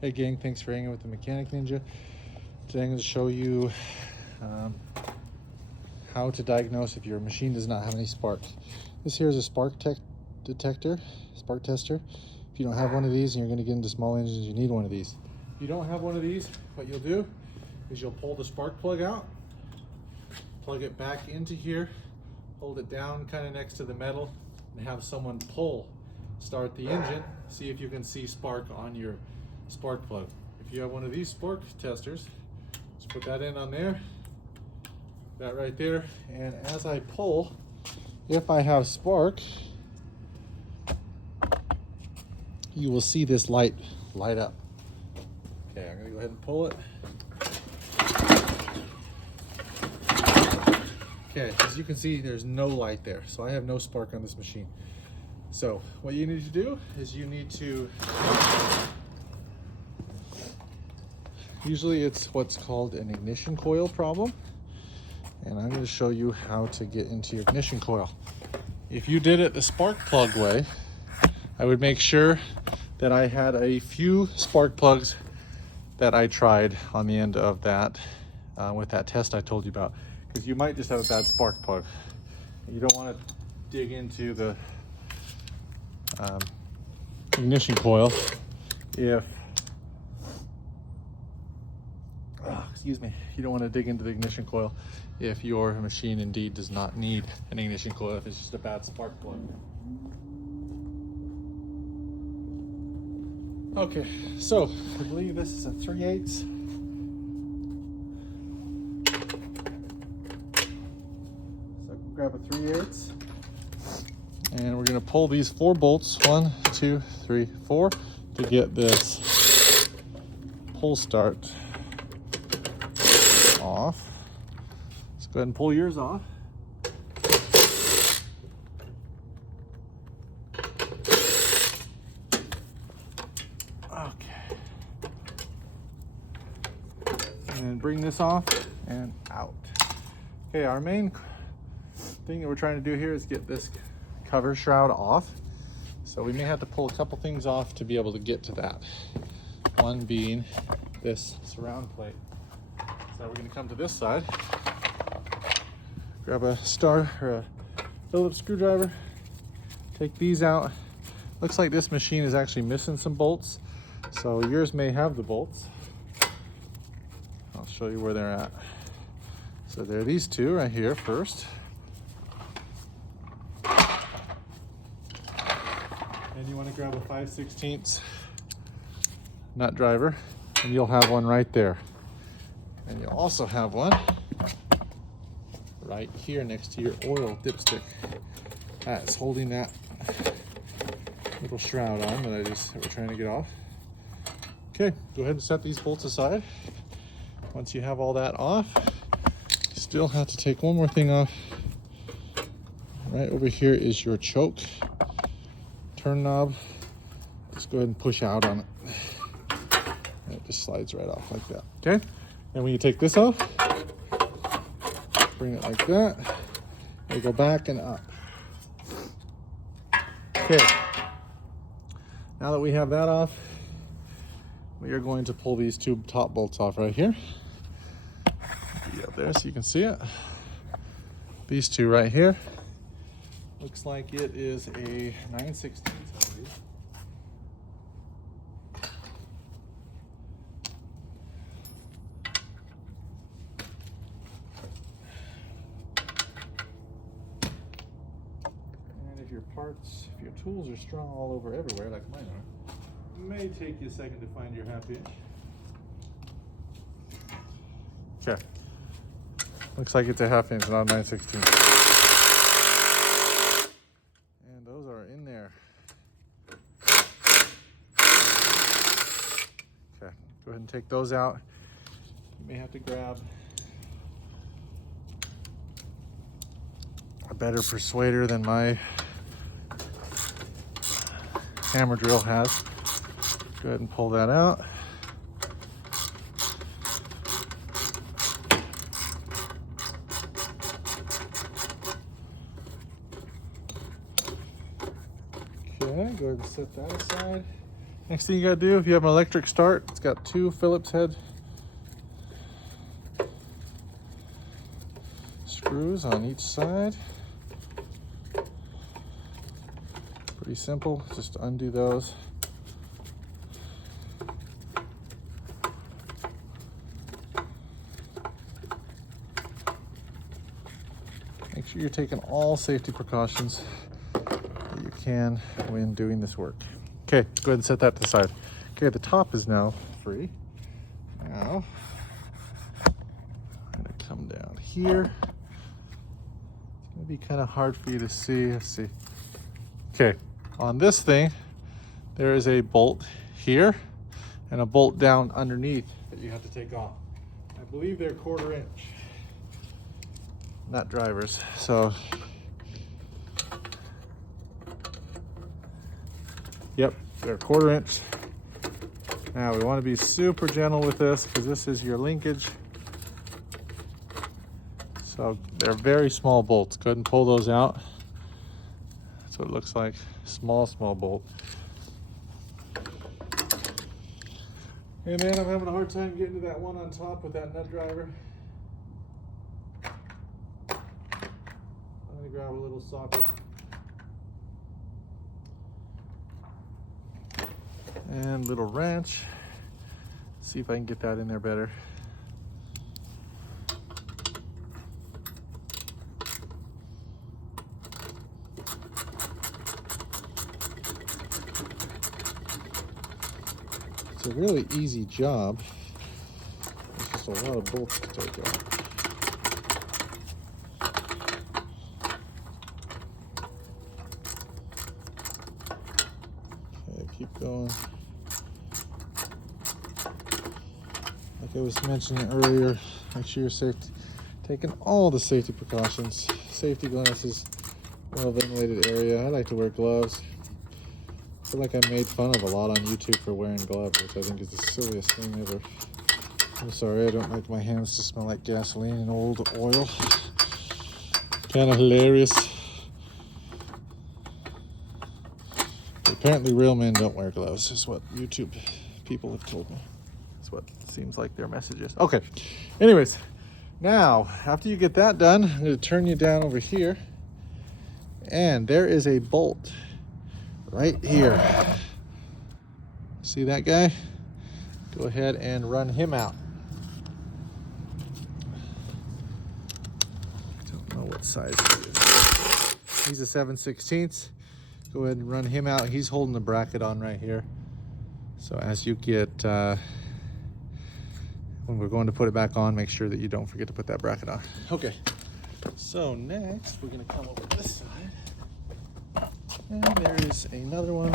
Hey gang, thanks for hanging with the Mechanic Ninja. Today I'm going to show you how to diagnose if your machine does not have any spark. This here is a spark tester. If you don't have one of these and you're going to get into small engines, you need one of these. If you don't have one of these, what you'll do is you'll pull the spark plug out, plug it back into here, hold it down kind of next to the metal, and have someone start the engine, see if you can see spark on your spark plug. If you have one of these spark testers, just put that in on there, that right there, and as I pull, if I have spark, you will see this light up. Okay, I'm gonna go ahead and pull it. Okay, as you can see, there's no light there, so I have no spark on this machine. So what you need to do is you need to, usually it's what's called an ignition coil problem, and I'm going to show you how to get into your ignition coil. If you did it the spark plug way, I would make sure that I had a few spark plugs that I tried on the end of that with that test I told you about, because you might just have a bad spark plug. You don't want to dig into the ignition coil if you don't want to dig into the ignition coil if your machine indeed does not need an ignition coil, if it's just a bad spark plug. Okay, so I believe this is a 3/8. So grab a 3/8. And we're going to pull these 4 bolts, 1, 2, 3, 4, to get this pull start off. Let's go ahead and pull yours off. Okay. And then bring this off and out. Okay, our main thing that we're trying to do here is get this cover shroud off. So we may have to pull a couple things off to be able to get to that. One being this surround plate. So we're going to come to this side, grab a Phillips screwdriver, take these out. Looks like this machine is actually missing some bolts, so yours may have the bolts. I'll show you where they're at. So there are these two right here first. And you want to grab a 5/16 nut driver, and you'll have one right there. And you'll also have one right here next to your oil dipstick. That's holding that little shroud on that we're trying to get off. Okay, go ahead and set these bolts aside. Once you have all that off, you still have to take one more thing off. Right over here is your choke turn knob. Just go ahead and push out on it. And it just slides right off like that. Okay? And when you take this off, bring it like that. And go back and up. Okay. Now that we have that off, we are going to pull these 2 top bolts off right here. Be up there so you can see it. These 2 right here. Looks like it is a 9/16. And if your tools are strung all over everywhere like mine are, it may take you a second to find your 1/2 inch. Okay. Looks like it's a 1/2 inch, not a 9/16. In there. Okay, go ahead and take those out. You may have to grab a better persuader than my hammer drill has. Go ahead and pull that out. Okay, go ahead and set that aside. Next thing you gotta do, if you have an electric start, it's got 2 Phillips head screws on each side. Pretty simple, just undo those. Make sure you're taking all safety precautions that you can when doing this work. Okay, go ahead and set that to the side. Okay, the top is now free. Now, I'm gonna come down here. It's gonna be kind of hard for you to see. Let's see. Okay, on this thing, there is a bolt here and a bolt down underneath that you have to take off. I believe they're 1/4 inch, not drivers. So, yep, they're 1/4 inch. Now we want to be super gentle with this because this is your linkage. So they're very small bolts. Go ahead and pull those out. That's what it looks like. Small bolt. And then I'm having a hard time getting to that one on top with that nut driver. I'm gonna grab a little socket. And little wrench. See if I can get that in there better. It's a really easy job. It's just a lot of bolts to take out. Okay, keep going. Like I was mentioning earlier, make sure you're safe, taking all the safety precautions. Safety glasses, well-ventilated area. I like to wear gloves. I feel like I made fun of a lot on YouTube for wearing gloves, which I think is the silliest thing ever. I'm sorry, I don't like my hands to smell like gasoline and old oil. Kind of hilarious. But apparently real men don't wear gloves, is what YouTube people have told me. That's what it seems like their message is. Okay, anyways, now, after you get that done, I'm gonna turn you down over here. And there is a bolt right here. See that guy? Go ahead and run him out. Don't know what size he is. He's a 7/16. Go ahead and run him out. He's holding the bracket on right here. So as you get, when we're going to put it back on, make sure that you don't forget to put that bracket on. Okay, so next we're gonna come over this side. And there is another one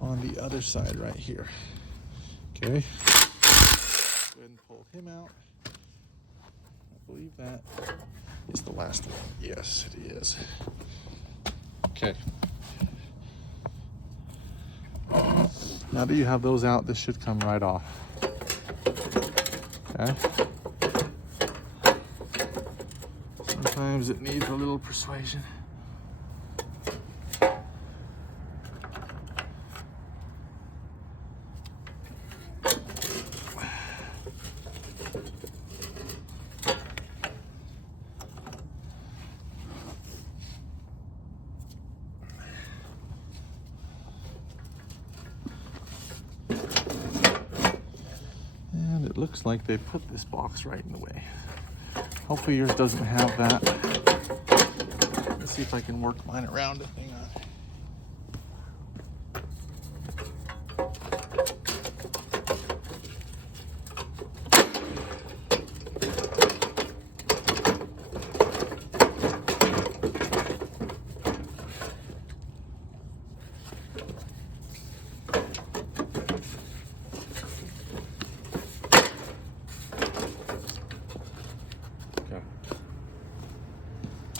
on the other side right here. Okay, go ahead and pull him out. I believe that is the last one. Yes, it is. Okay. Now that you have those out, this should come right off. Okay. Sometimes it needs a little persuasion. And it looks like they put this box right in the way. Hopefully yours doesn't have that. Let's see if I can work mine around it. Hang on.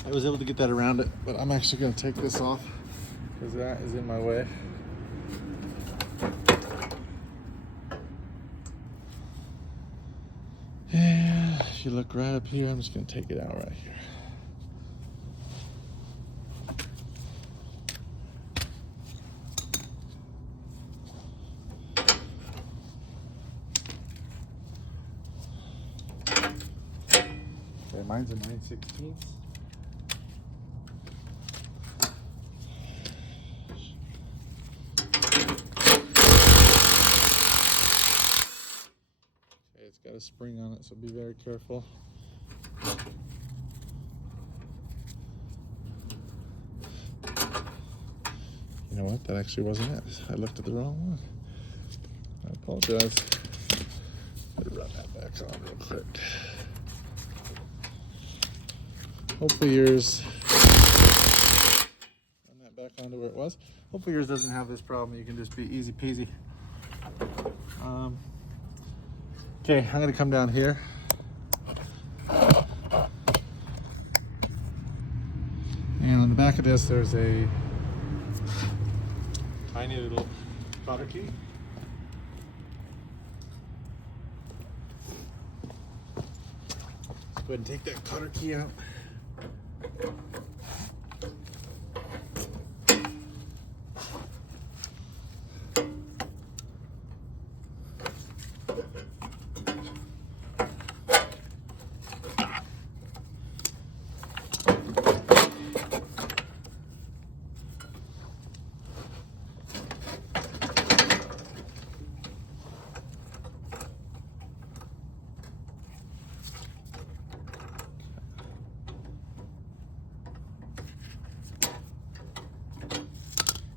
I was able to get that around it, but I'm actually going to take this off because that is in my way. And if you look right up here, I'm just going to take it out right here. mine's a 9/16. Okay, it's got a spring on it, so be very careful. You know what? That actually wasn't it. I looked at the wrong one. I apologize. Let me run that back on real quick. Hopefully yours, run that back onto where it was. Hopefully yours doesn't have this problem. You can just be easy peasy. Okay, I'm gonna come down here. And on the back of this, there's a tiny little cotter key. Let's go ahead and take that cotter key out.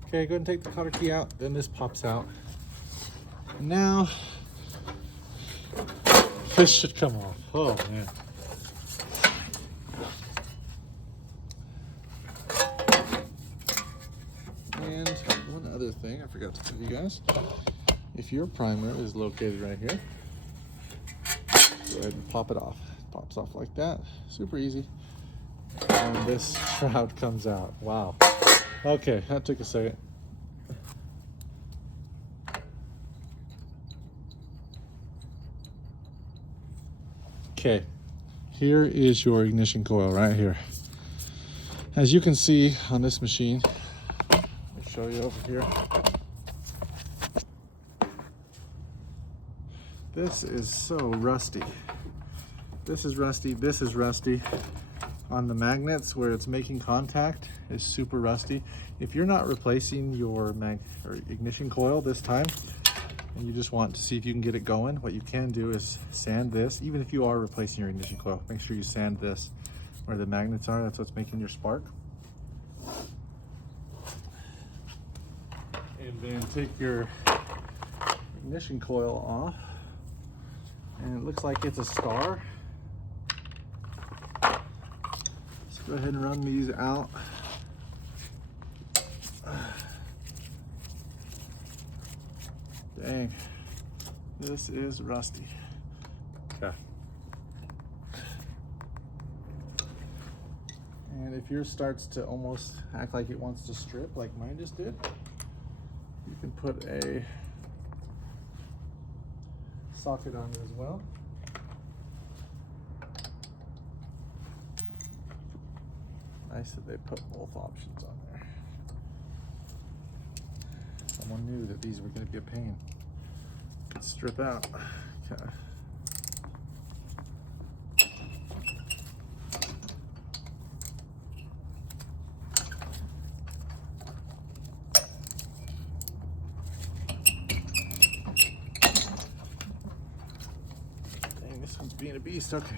Okay, go ahead and take the cotter key out, then this pops out. And now, this should come off. Oh man. And one other thing I forgot to tell you guys. If your primer is located right here, go ahead and pop it off. It pops off like that, super easy. And this shroud comes out, wow. Okay, that took a second. Okay, here is your ignition coil right here. As you can see on this machine, let me show you over here. This is so rusty. This is rusty, this is rusty. On the magnets where it's making contact is super rusty. If you're not replacing your ignition coil this time, and you just want to see if you can get it going, what you can do is sand this. Even if you are replacing your ignition coil, make sure you sand this where the magnets are. That's what's making your spark. And then take your ignition coil off, and it looks like it's a star. Let's go ahead and run these out. Dang, this is rusty. Okay. And if yours starts to almost act like it wants to strip, like mine just did, you can put a socket on it as well. Nice that they put both options on there. Someone knew that these were going to be a pain. Could strip out. Okay. Dang, this one's being a beast. Okay.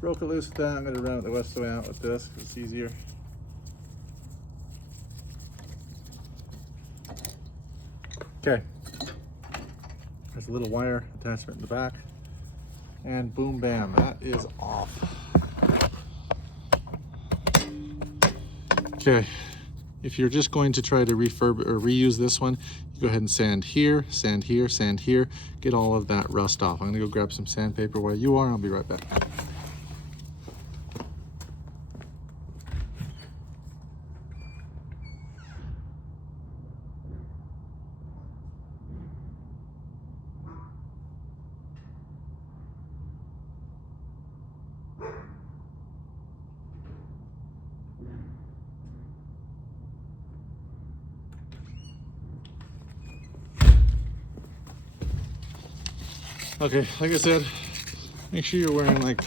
Broke it loose with that. I'm going to run it the rest of the way out with this because it's easier. Okay. There's a little wire attachment in the back. And boom, bam, that is off. Okay. If you're just going to try to refurb or reuse this one, you go ahead and sand here, sand here, sand here. Get all of that rust off. I'm going to go grab some sandpaper while you are. I'll be right back. Okay, like I said, make sure you're wearing like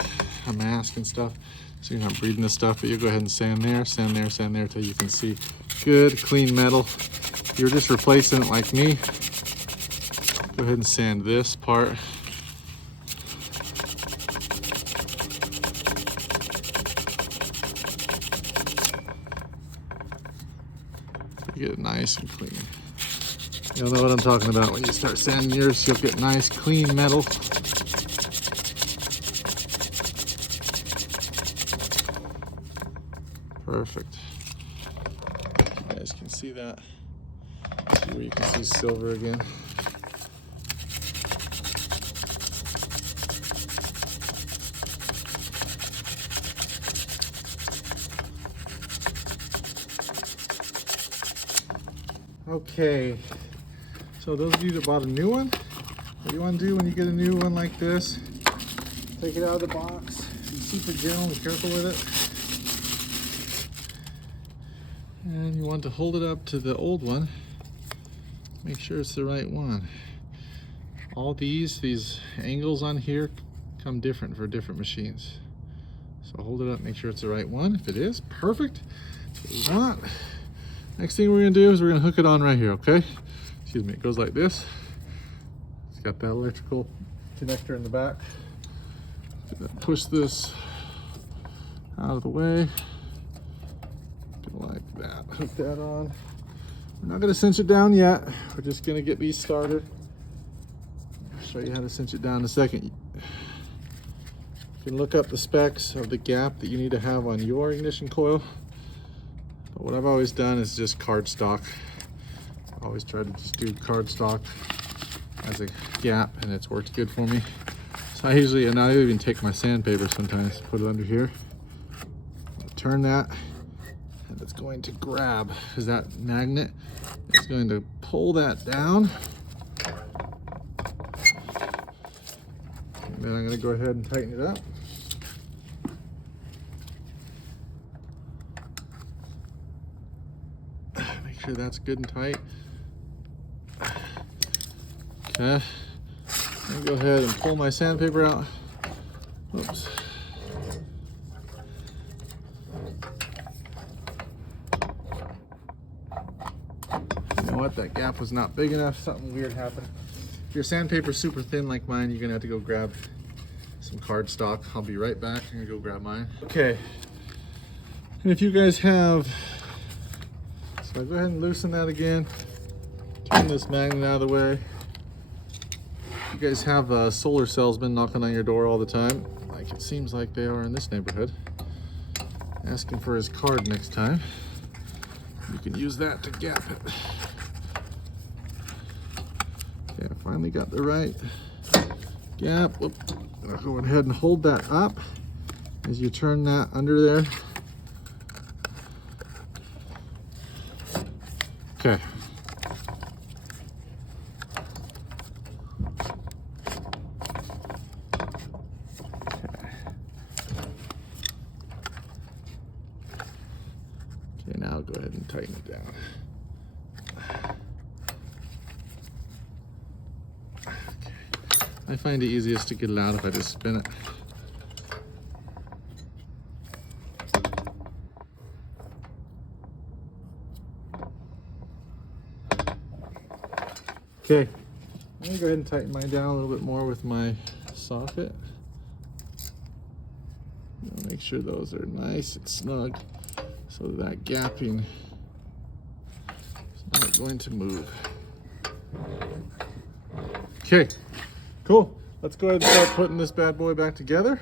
a mask and stuff, so you're not breathing this stuff. But you go ahead and sand there, sand there, sand there until you can see good clean metal. If you're just replacing it like me, go ahead and sand this part. Get it nice and clean. You'll know what I'm talking about when you start sanding yours. You'll get nice clean metal. Perfect. You guys can see that. See where you can see silver again. Okay, so those of you that bought a new one, what you want to do when you get a new one like this, take it out of the box, be super gentle and careful with it. And you want to hold it up to the old one, make sure it's the right one. All these angles on here come different for different machines. So hold it up, make sure it's the right one. If it is, perfect. If not, next thing we're gonna do is we're gonna hook it on right here, okay? Excuse me, it goes like this. It's got that electrical connector in the back. Push this out of the way. Like that, hook that on. We're not gonna cinch it down yet. We're just gonna get these started. I'll show you how to cinch it down in a second. You can look up the specs of the gap that you need to have on your ignition coil. But what I've always done is just cardstock. I always try to just do cardstock as a gap, and it's worked good for me. So I usually, and I even take my sandpaper sometimes, put it under here, turn that, and it's going to grab, is that magnet, it's going to pull that down. And then I'm gonna go ahead and tighten it up. Sure that's good and tight. Okay, I'm gonna go ahead and pull my sandpaper out. Oops. You know what? That gap was not big enough. Something weird happened. If your sandpaper's super thin like mine, you're gonna have to go grab some cardstock. I'll be right back. I'm gonna go grab mine. Okay. And if you guys have, so go ahead and loosen that again. Turn this magnet out of the way. You guys have solar salesmen knocking on your door all the time, like it seems like they are in this neighborhood, asking for his card next time. You can use that to gap it. Okay, I finally got the right gap. Whoop. I'll go ahead and hold that up as you turn that under there. Okay. Okay, now go ahead and tighten it down. Okay. I find it easiest to get it out if I just spin it. Okay, I'm gonna go ahead and tighten mine down a little bit more with my socket. Make sure those are nice and snug so that gapping is not going to move. Okay, cool. Let's go ahead and start putting this bad boy back together.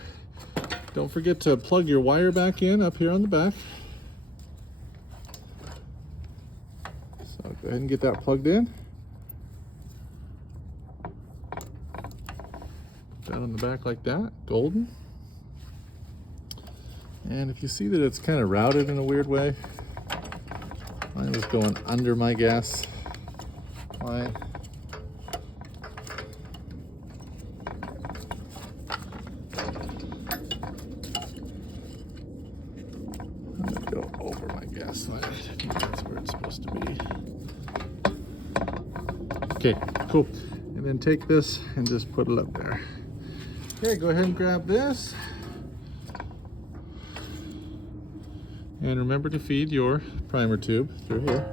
Don't forget to plug your wire back in up here on the back. So go ahead and get that plugged in. That on the back like that, golden. And if you see that it's kind of routed in a weird way, mine was going under my gas line. I'm gonna go over my gas line. I think that's where it's supposed to be. Okay, cool. And then take this and just put it up there. Okay, go ahead and grab this. And remember to feed your primer tube through here.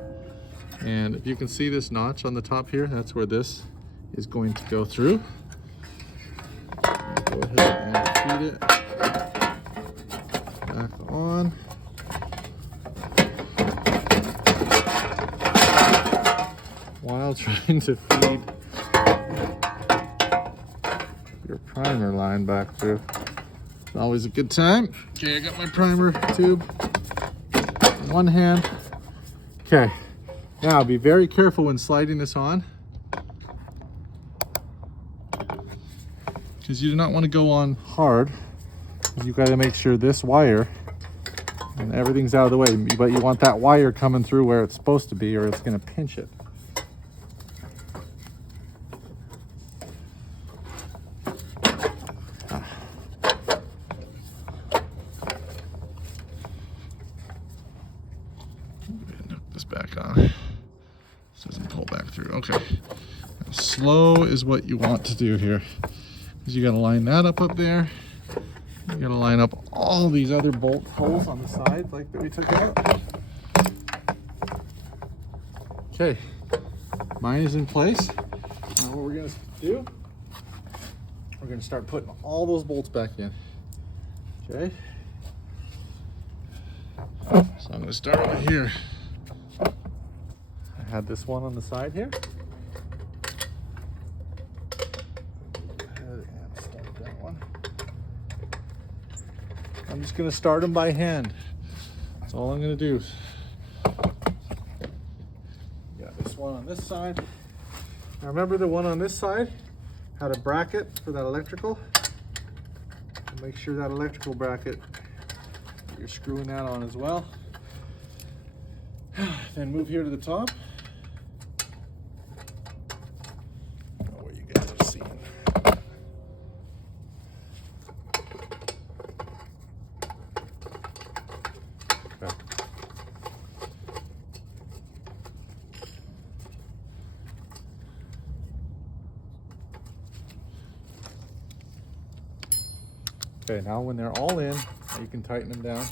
And if you can see this notch on the top here, that's where this is going to go through. Go ahead and feed it back on. While trying to feed your primer line back through. It's always a good time. Okay, I got my primer tube in one hand. Okay, now be very careful when sliding this on, because you do not want to go on hard. You've got to make sure this wire and everything's out of the way, but you want that wire coming through where it's supposed to be, or it's going to pinch it. Back on. This doesn't pull back through. Okay. Now, slow is what you want to do here. Because you got to line that up there. You got to line up all these other bolt holes on the side like that we took out. Okay. Mine is in place. Now what we're going to do, we're going to start putting all those bolts back in. Okay. So I'm going to start right here. I had this one on the side here. Go ahead and start that one. I'm just going to start them by hand. That's all I'm going to do. Got this one on this side. Now remember, the one on this side had a bracket for that electrical. Make sure that electrical bracket, you're screwing that on as well. Then move here to the top. What you guys are seeing. Okay. Okay, now when they're all in, you can tighten them down.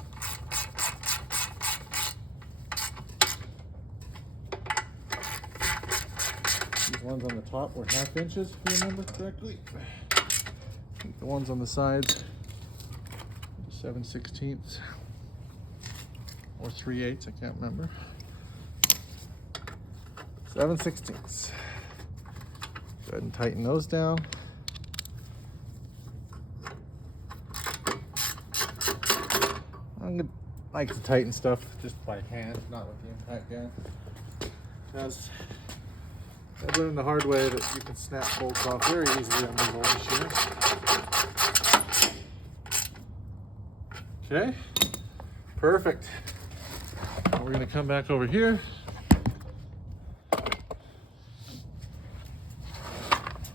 These ones on the top were 1/2 inches, if you remember correctly. I think the ones on the sides were 7/16 or 3/8, I can't remember. 7/16. Go ahead and tighten those down. I like to tighten stuff just by hand, not with the impact gun. Because I've learned the hard way that you can snap bolts off very easily on these old machines. Okay, perfect. Now we're going to come back over here.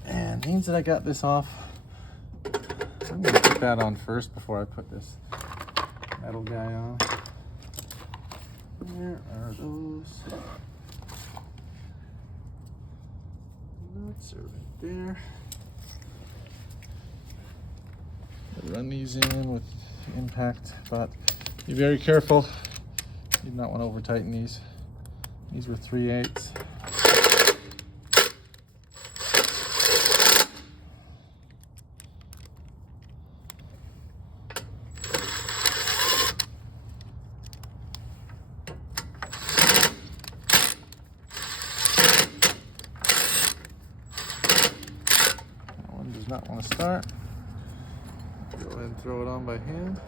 And means that I got this off. I'm going to put that on first before I put this metal guy on. Where are those? Nuts are right there. Run these in with impact, but be very careful. You do not want to over tighten these. These were 3/8. Not want to start. Go ahead and throw it on by hand.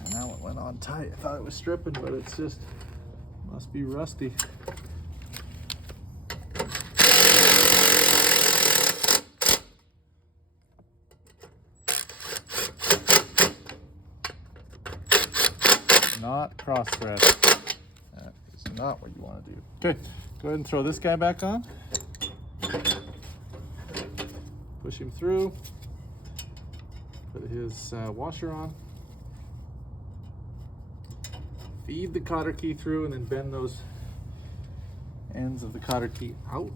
And now it went on tight. I thought it was stripping, but it's just must be rusty. Not cross thread. That is not what you want to do. Okay, go ahead and throw this guy back on. Push him through. Put his washer on. feed the cotter key through and then bend those ends of the cotter key out.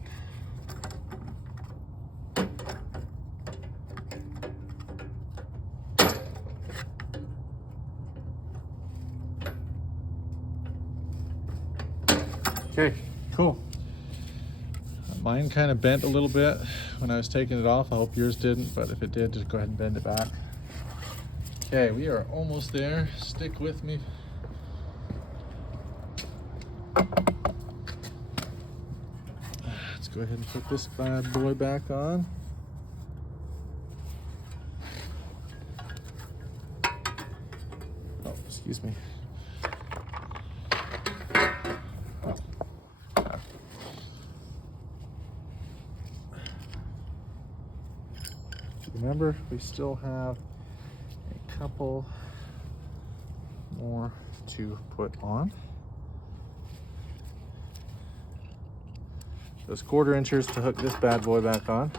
Okay, cool. Mine kind of bent a little bit when I was taking it off. I hope yours didn't, but if it did, just go ahead and bend it back. Okay, we are almost there. Stick with me. Let's go ahead and put this bad boy back on. Oh, excuse me. Remember, we still have a couple more to put on. Those 1/4 inches to hook this bad boy back on.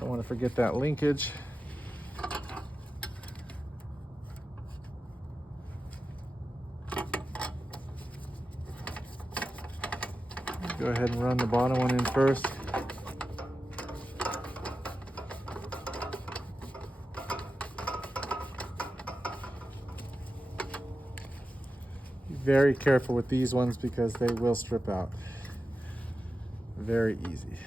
Don't want to forget that linkage. Go ahead and run the bottom one in first. Very careful with these ones because they will strip out. Very easy.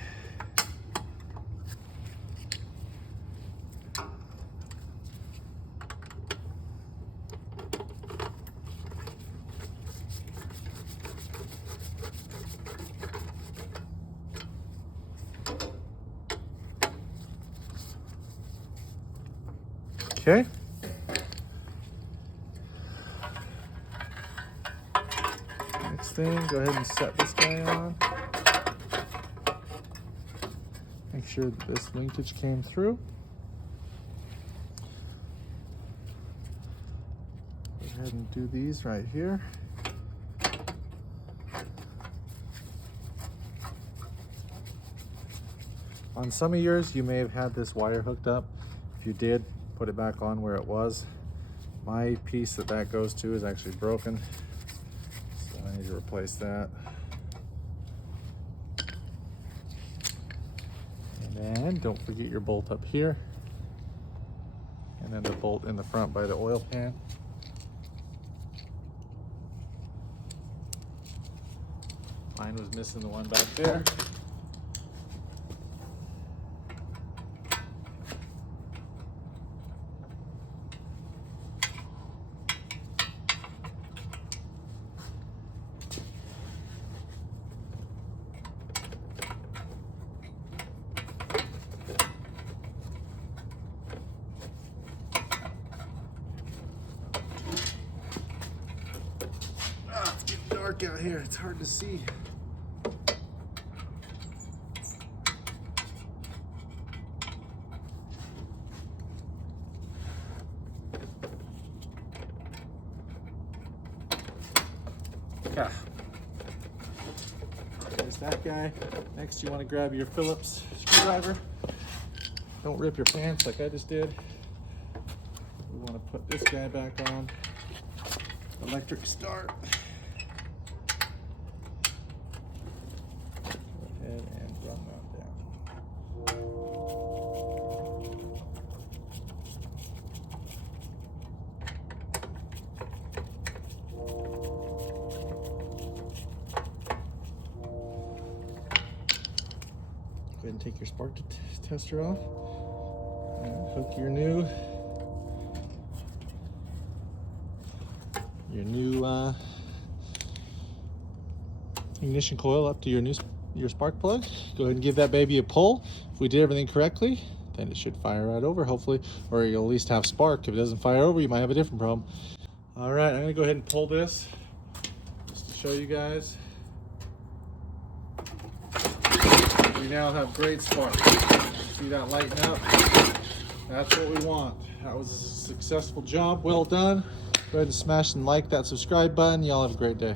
Okay. Thing, go ahead and set this guy on. Make sure that this linkage came through. Go ahead and do these right here. On some of yours, you may have had this wire hooked up. If you did, put it back on where it was. My piece that goes to is actually broken. I need to replace that. And then don't forget your bolt up here. And then the bolt in the front by the oil pan. Mine was missing the one back there. Dark out here, it's hard to see. Yeah. There's that guy. Next, you want to grab your Phillips screwdriver. Don't rip your pants like I just did. We want to put this guy back on. Electric start. And run that down. Go ahead and take your spark tester off and hook your new ignition coil up to your spark plug. Go ahead and give that baby a pull. If we did everything correctly, then it should fire right over, hopefully, or you'll at least have spark. If it doesn't fire over, you might have a different problem. All right, I'm gonna go ahead and pull this just to show you guys. We now have great spark. See that lighting up? That's what we want. That was a successful job, well done. Go ahead and smash and like that subscribe button. Y'all have a great day.